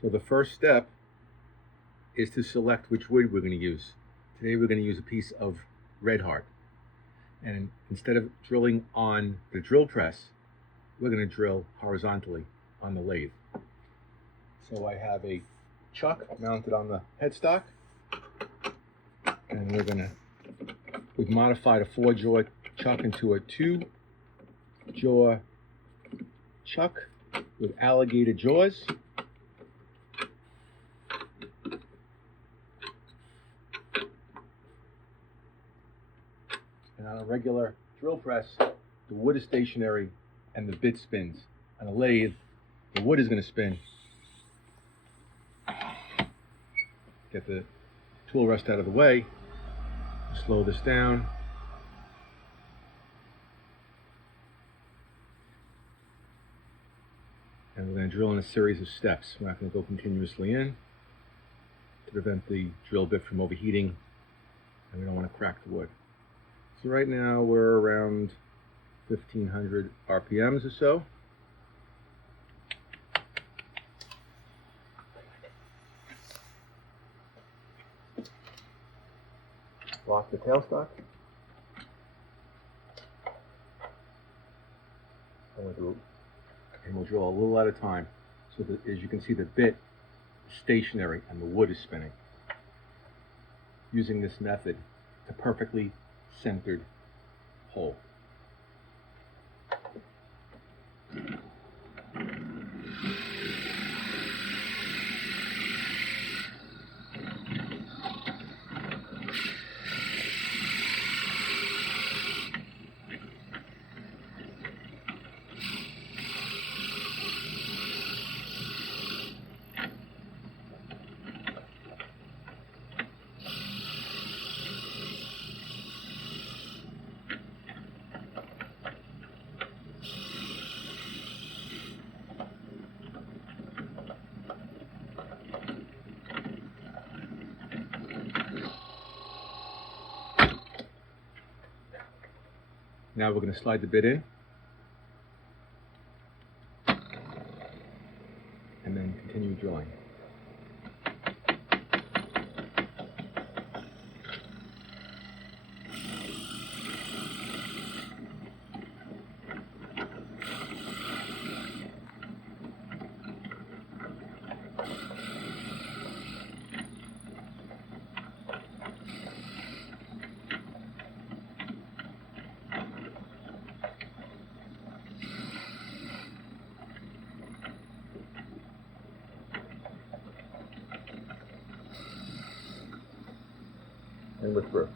So the first step is to select which wood we're going to use. Today we're going to use a piece of red heart. And instead of drilling on the drill press, we're going to drill horizontally on the lathe. So I have a chuck mounted on the headstock, and we've modified a 4-jaw chuck into a 2-jaw chuck with alligator jaws. And on a regular drill press, the wood is stationary and the bit spins. On a lathe, the wood is going to spin. Get the tool rest out of the way. Slow this down. And we're going to drill in a series of steps. We're not going to go continuously in to prevent the drill bit from overheating, and we don't want to crack the wood. So right now we're around 1500 RPMs or so. Lock the tailstock. And we'll drill a little at a time. So that, as you can see, the bit is stationary and the wood is spinning. Using this method, it's a perfectly centered hole. Now we're going to slide the bit in and then continue drilling. And whisper.